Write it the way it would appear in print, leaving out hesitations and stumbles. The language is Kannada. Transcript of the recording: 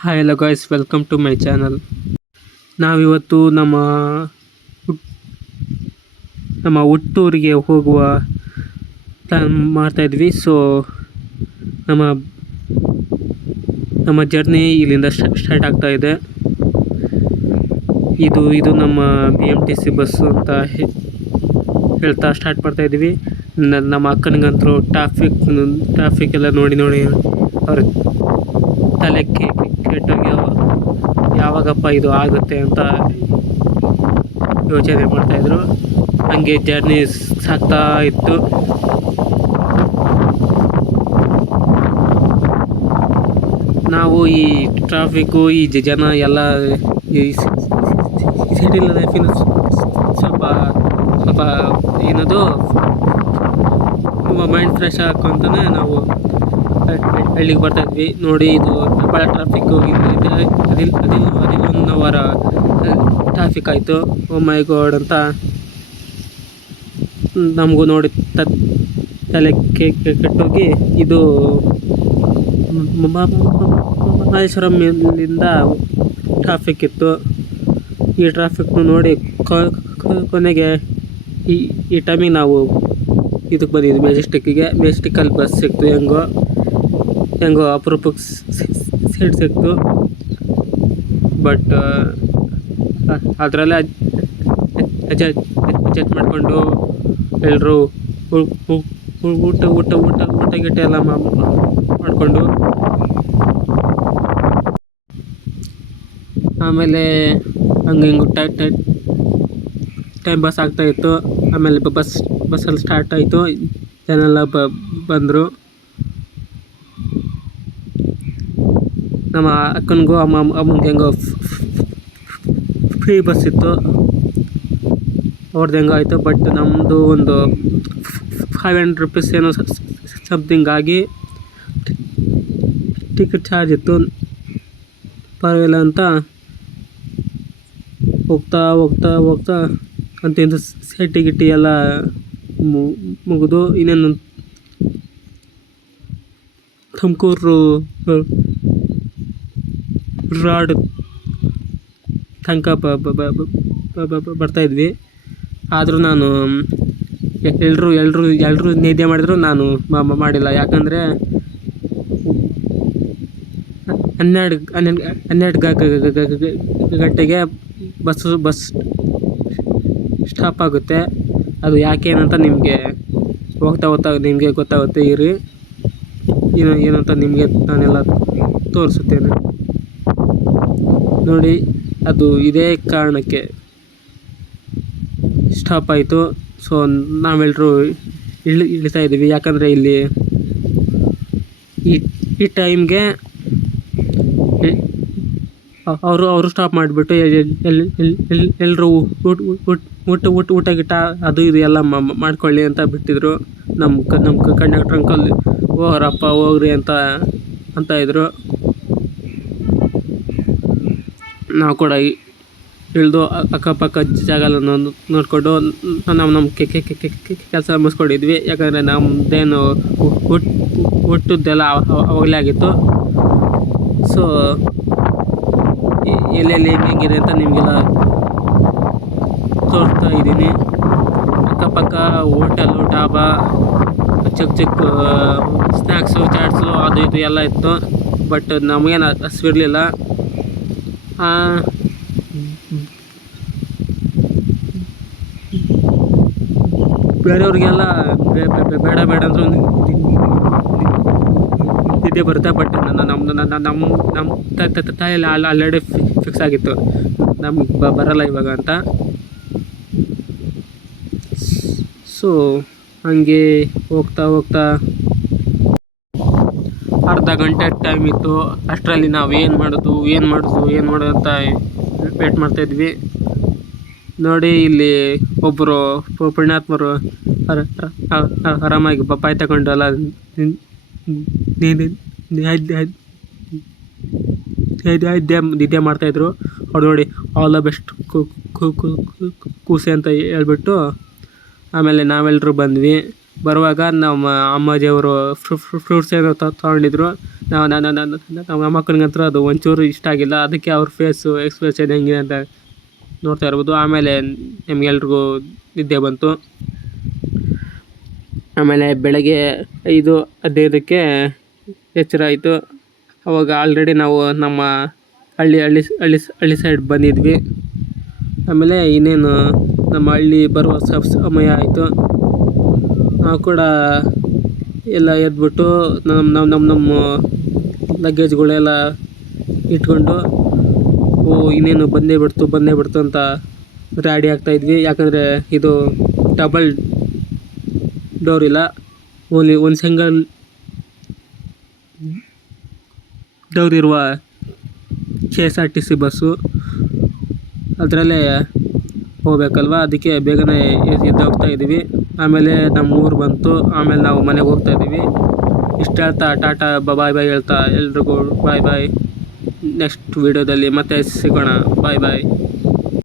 Hi hello guys, welcome to my channel. ನಾವಿವತ್ತು ನಮ್ಮ ಹುಟ್ಟೂರಿಗೆ ಹೋಗುವ ಪ್ಲ್ಯಾನ್ ಮಾಡ್ತಾಯಿದ್ವಿ. ಸೊ ನಮ್ಮ ನಮ್ಮ ಜರ್ನಿ ಇಲ್ಲಿಂದ ಸ್ಟಾರ್ಟ್ ಆಗ್ತಾ ಇದೆ. ಇದು ನಮ್ಮ BMTC ಬಸ್ಸು ಅಂತ ಹೇಳ್ತಾ ಸ್ಟಾರ್ಟ್ ಮಾಡ್ತಾಯಿದ್ವಿ. ನಮ್ಮ ಅಕ್ಕನಿಗಂತೂ ಟ್ರಾಫಿಕ್ ಎಲ್ಲ ನೋಡಿ ಅವ್ರ ತಲೆ ಕೆಟ್ಟೋಗಿ ಯಾವಾಗಪ್ಪ ಇದು ಆಗುತ್ತೆ ಅಂತ ಯೋಚನೆ ಮಾಡ್ತಾಯಿದ್ರು. ಹಂಗೆ ಜರ್ನಿ ಸಾಗ್ತಾ ಇತ್ತು. ನಾವು ಈ ಟ್ರಾಫಿಕ್ಕು, ಈ ಜನ ಎಲ್ಲ ಈ ಸಿಟಿ ಲೈಫಿನ ಸ್ವಲ್ಪ ಏನದು ಮೈಂಡ್ ಫ್ರೆಶ್ ಹಾಕೊಂತಾನೆ ನಾವು ಹಳ್ಳಿಗೆ ಬರ್ತಾಯಿದ್ವಿ. ನೋಡಿ, ಇದು ಭಾಳ ಟ್ರಾಫಿಕ್ಕು. 11 ವಾರ ಟ್ರಾಫಿಕ್ ಆಯಿತು. ಓ ಮೈ ಗಾಡ್ ಅಂತ ನಮಗೂ ನೋಡಿ ತಲೆ ಕೆಟ್ಟೋಗಿ, ಇದು ಮಲ್ಲೇಶ್ವರಮಿಂದ ಟ್ರಾಫಿಕ್ ಇತ್ತು. ಈ ಟ್ರಾಫಿಕ್ನು ನೋಡಿ ಕೊನೆಗೆ ಈ ಟೈಮಿಗೆ ನಾವು ಇದಕ್ಕೆ ಬಂದಿದ್ವಿ, ಮೆಜೆಸ್ಟಿಕ್ಕಲ್ಲಿ ಬಸ್ ಸಿಕ್ತು. ಹೆಂಗೋ ಅಪರೂಪಕ್ಕೆ ಸೀಟ್ ಸಿಕ್ತು. ಬಟ್ ಅದರಲ್ಲೇ ಅಡ್ಜಸ್ಟ್ ಮಾಡಿಕೊಂಡು ಎಲ್ಲರೂ ಊಟ ಗಿಟ್ಟ ಎಲ್ಲ ಮಾಡಿಕೊಂಡು ಆಮೇಲೆ ಹಿಂಗೆ ಟೈಮ್ ಪಾಸ್ ಆಗ್ತಾಯಿತ್ತು. ಆಮೇಲೆ ಬಸ್ಸಲ್ಲಿ ಸ್ಟಾರ್ಟ್ ಆಯಿತು. ಜನೆಲ್ಲ ಬಂದರು. ನಮ್ಮ ಅಕ್ಕನಿಗೂ ಅಮ್ಮನಿಗೆ ಹೆಂಗೋ ಫ್ರೀ ಬಸ್ ಇತ್ತು, ಅವ್ರದ್ದು ಹೆಂಗೋ ಆಯಿತು. ಬಟ್ ನಮ್ಮದು ಒಂದು 500 ರೂಪೀಸ್ ಏನೋ ಸಮಥಿಂಗ್ ಆಗಿ ಟಿಕೆಟ್ ಚಾರ್ಜ್ ಇತ್ತು. ಪರವಾಗಿಲ್ಲ ಅಂತ ಹೋಗ್ತಾ ಅಂತ ಸೆಟ್ಟಿ ಗಿಟ್ಟಿ ಎಲ್ಲ ಮುಗಿದು ಇನ್ನೇನು ತುಮಕೂರು ರಾಡ್ ತನಕ ಬರ್ತಾಯಿದ್ವಿ. ಆದರೂ ನಾನು ಎಲ್ಲರೂ ನಿದ್ದೆ ಮಾಡಿದ್ರು, ನಾನು ಮಾಡಿಲ್ಲ. ಯಾಕಂದರೆ 12 ಗಂಟೆಗೆ ಬಸ್ ಸ್ಟಾಪ್ ಆಗುತ್ತೆ. ಅದು ಯಾಕೇನಂತ ನಿಮಗೆ ಹೋಗ್ತಾ ನಿಮಗೆ ಗೊತ್ತಾಗುತ್ತೆ. ಇರಿ, ಏನಂತ ನಿಮಗೆ ನಾನೆಲ್ಲ ತೋರಿಸುತ್ತೇನೆ ನೋಡಿ. ಅದು ಇದೇ ಕಾರಣಕ್ಕೆ ಸ್ಟಾಪ್ ಆಯಿತು. ಸೊ ನಾವೆಲ್ಲರೂ ಇಳಿತಾ ಇದ್ದೀವಿ. ಯಾಕಂದರೆ ಇಲ್ಲಿ ಈ ಟೈಮ್ಗೆ ಅವರು ಸ್ಟಾಪ್ ಮಾಡಿಬಿಟ್ಟು ಎಲ್ಲರೂ ಊಟ ಗಿಟ್ಟ ಅದು ಇದು ಎಲ್ಲ ಮಾಡ್ಕೊಳ್ಳಿ ಅಂತ ಬಿಟ್ಟಿದ್ರು. ನಮ್ಮ ಕಂಡಕ್ಟರ್ ಅಂಕಲ್ ಹೋಗ್ರಪ್ಪ ಹೋಗ್ರಿ ಅಂತ ಇದ್ರು. ನಾವು ಕೂಡ ಇಳಿದು ಅಕ್ಕಪಕ್ಕ ಜಾಗ ಎಲ್ಲ ನೋಡಿಕೊಂಡು ನಮ್ಮ ಕೆಲಸ ಮುಗಿಸ್ಕೊಂಡಿದ್ವಿ. ಯಾಕಂದರೆ ನಮ್ಮದೇನು ಹುಟ್ಟದ್ದೆಲ್ಲ ಅವಾಗಲೇ ಆಗಿತ್ತು. ಸೊ ಎಲ್ಲೆಲ್ಲಿ ಹೆಂಗಿದೆ ಅಂತ ನಿಮಗೆಲ್ಲ ತೋರಿಸ್ತಾ ಇದ್ದೀನಿ. ಅಕ್ಕಪಕ್ಕ ಹೋಟೆಲು, ಡಾಬಾ, ಚಿಕ್ಕ ಸ್ನ್ಯಾಕ್ಸು, ಚಾಟ್ಸು ಅದು ಇದು ಎಲ್ಲ ಇತ್ತು. ಬಟ್ ನಮಗೇನು ಹಸಿವಿರಲಿಲ್ಲ. ಬೇರೆಯವ್ರಿಗೆಲ್ಲ ಬೇಡ ಅಂದರೂ ನಿದ್ದೆ ಬರುತ್ತೆ. ಬಟ್ ನಮ್ಮ ತಲೆಯಲ್ಲಿ ಆಲ್ರೆಡಿ ಫಿಕ್ಸ್ ಆಗಿತ್ತು, ನಮಗೆ ಬರಲ್ಲ ಇವಾಗ ಅಂತ. ಸೊ ಹಂಗೆ ಹೋಗ್ತಾ ಅರ್ಧ ಗಂಟೆ ಟೈಮ್ ಇತ್ತು. ಅಷ್ಟರಲ್ಲಿ ನಾವು ಏನು ಮಾಡೋದು ಅಂತ ವೇಟ್ ಮಾಡ್ತಾಯಿದ್ವಿ. ನೋಡಿ, ಇಲ್ಲಿ ಒಬ್ಬರು ಪುಣ್ಯಾತ್ಮರು ಆರಾಮಾಗಿ ಬಾಯಿ ತಗೊಂಡು ಎಲ್ಲ ನಿದ್ದೆ ಮಾಡ್ತಾಯಿದ್ರು. ಅವ್ರು ನೋಡಿ ಆಲ್ ದ ಬೆಸ್ಟ್ ಕೂಸೆ ಅಂತ ಹೇಳ್ಬಿಟ್ಟು ಆಮೇಲೆ ನಾವೆಲ್ಲರೂ ಬಂದ್ವಿ. ಬರುವಾಗ ನಮ್ಮ ಅಮ್ಮಾಜಿಯವರು ಫ್ರೂಟ್ಸ್ ಏನೋ ತೊಗೊಂಡಿದ್ರು. ನಮ್ಮ ಮಕ್ಕಳಿಗಂತೂ ಅದು ಒಂಚೂರು ಇಷ್ಟ ಆಗಿಲ್ಲ. ಅದಕ್ಕೆ ಅವ್ರ ಫೇಸು ಎಕ್ಸ್ಪ್ರೆಷನ್ ಹೆಂಗಿದೆ ಅಂತ ನೋಡ್ತಾ ಇರ್ಬೋದು. ಆಮೇಲೆ ನಮಗೆಲ್ರಿಗೂ ನಿದ್ದೆ ಬಂತು. ಆಮೇಲೆ ಬೆಳಗ್ಗೆ 5:15ಕ್ಕೆ ಎಚ್ಚರ ಆಯಿತು. ಅವಾಗ ಆಲ್ರೆಡಿ ನಾವು ನಮ್ಮ ಹಳ್ಳಿ ಸೈಡ್ ಬಂದಿದ್ವಿ. ಆಮೇಲೆ ಇನ್ನೇನು ನಮ್ಮ ಹಳ್ಳಿ ಬರುವ ಸಮಯ ಆಯಿತು. ನಾವು ಕೂಡ ಎಲ್ಲ ಎದ್ಬಿಟ್ಟು ನಮ್ಮ ಲಗೇಜ್ಗಳೆಲ್ಲ ಇಟ್ಕೊಂಡು ಇನ್ನೇನು ಬಂದೇ ಬಿಡ್ತು ಅಂತ ರೆಡಿ ಆಗ್ತಾಯಿದ್ವಿ. ಯಾಕಂದರೆ ಇದು ಡಬಲ್ ಡೋರ್ ಇಲ್ಲ, ಓನ್ಲಿ ಒಂದು ಸಿಂಗಲ್ ಡೋರ್ ಇರುವ KSRTC ಬಸ್ಸು. ಅದರಲ್ಲೇ ಹೋಗ್ಬೇಕಲ್ವ, ಅದಕ್ಕೆ ಬೇಗನೆ ಎದ್ದು ಹೋಗ್ತಾ ಇದ್ದೀವಿ. ಆಮೇಲೆ ನಮ್ಮ ಊರು ಬಂತು. ಆಮೇಲೆ ನಾವು ಮನೆಗೆ ಹೋಗ್ತಾ ಇದ್ದೀವಿ. ಇಷ್ಟು ಹೇಳ್ತಾ ಟಾಟಾ ಬಾಯ್ ಹೇಳ್ತಾ ಎಲ್ರಿಗೂ ಬಾಯ್. ನೆಕ್ಸ್ಟ್ ವೀಡಿಯೋದಲ್ಲಿ ಮತ್ತೆ ಸಿಗೋಣ. ಬಾಯ್.